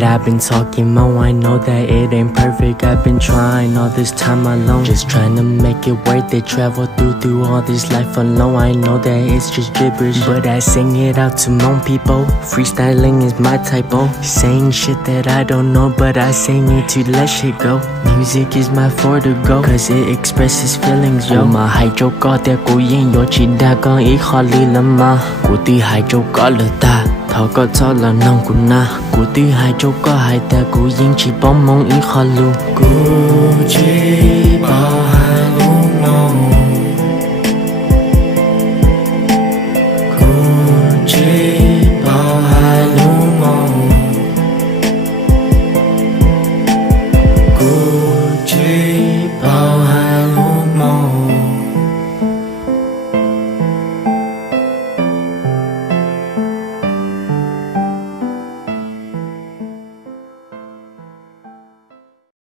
that I've been talking more. I know that it ain't perfect. I've been trying all this time alone, just trying to make it worth it. Travel through all this life alone. I know that it's just gibberish, but I sing it out to Hmong people. Freestyling is my typo. Saying shit that I don't know, but I say need to let shit go. Music is my for to go, cause it expresses feelings, yo. Mà hai châu có theo cố yên yo chỉ đã có ý khó lý lắm mà. Của tí hai châu có lời ta thọ có cho là nông của na. Của tí hai châu có hai ta cố yên chỉ bóng mong ý khó luôn. Cô chỉ